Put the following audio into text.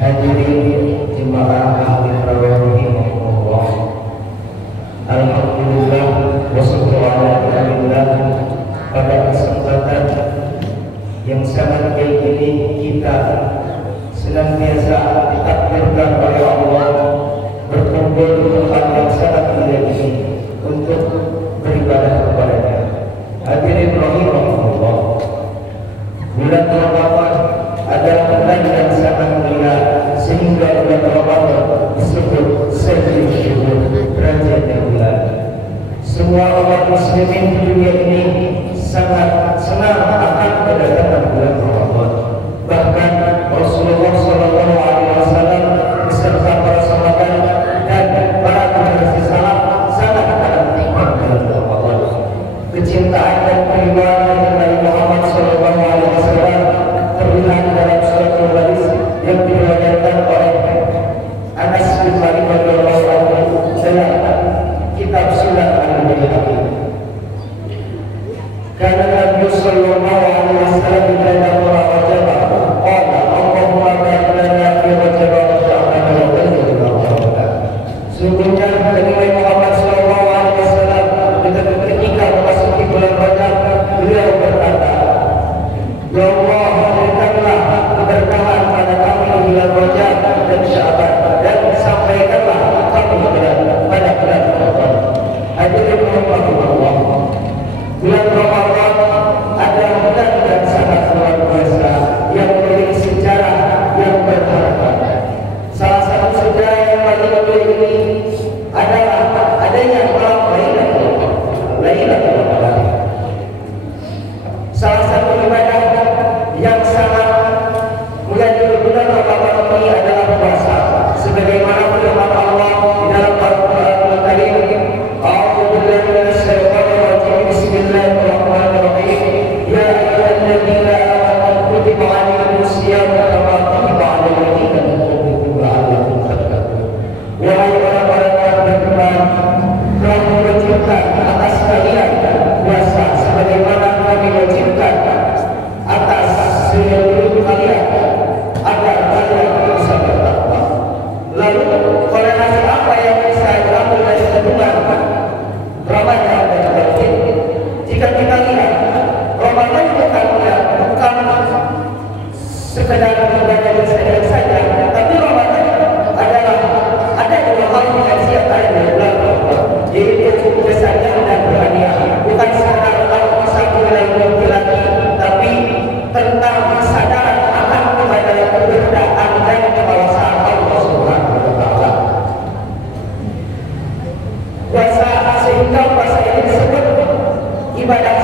Hadirin jemaah ahli tarawih rahimahullah. Alhamdulillah wassalatu ala rasulillah. Pada kesempatan yang sangat baik ini kita senantiasa ditakdirkan oleh Allah berkumpul di tempat yang sangat mulia ini untuk beribadah kepadanya. Hadirin rahimahullah, bulan Ramadan adalah bulan yang sangat mulia sehingga bulan Ramadan disebut Sayyidul Syuhur, kerajaan bulan. Semua umat muslimin di dunia ini sangat senang akan kedatangan bulan Ramadan. Bahkan Rasulullah SAW beserta para sahabat dan para generasi salaf sangat menikmati bulan Ramadan. Kecintaan dan keimanan Nabi Muhammad SAW terlihat dalam surat Al-Hadis yang diriwayatkan oleh Anas bin Malik radhiyallahu anhu dalam kitab Sunan Al-Baihaqi. Karena Nabi sallallahu alaihi wasallam berkata qala Allahumma barik lana fi Rajab wa Sya'ban wa Dzulhijjah. Sungguhnya Nabi Muhammad sallallahu alaihi wasallam ketika memasuki bulan Rajab beliau berkata, ya Allah, berikanlah keberkahan pada kami di bulan Rajab dan Sya'ban, dan sampaikanlah kami pada bulan Ramadan. Hadirin rahimahullah, bulan Ramadan adalah bulan yang sangat luar biasa yang memiliki sejarah yang berharga. Salah satu sejarah yang paling mulia ini adalah adanya malam Lailatul Qadar. Salah satu ibadah yang sangat mulia di bulan Ramadan ini adalah puasa. Sebagaimana firman Allah di dalam Al-Qur'anul Karim, A'udzu billahi minasy syaithanir rajim. Bismillahirrahmanirrahim. Ya ayyuhalladzina amanu kutiba 'alaikumus shiyam kama kutiba 'alal ladzina min qablikum la'allakum tattaqun. Wahai orang-orang yang beriman, telah diwajibkan atas kalian puasa sebagaimana kami wajibkan atas seluruh kalian agar kalian bisa bertakwa. Lalu korelasi apa yang bisa diambil dari hubungan Ramadan dan Taufik? Jika kita lihat, Ramadan bukan sekedar ibadah saja, tapi Ramadan adalah ada dua hal yang siap ada di bulan Ramadan, yaitu kesadaran dan beraniah. Bukan sekedar kalau bisa mulai lagi, tapi tentang kesadaran akan kepada keberadaan dan kekuasaan Allah Subhanahu wa taala. Puasa sehingga puasa ini disebut ibadah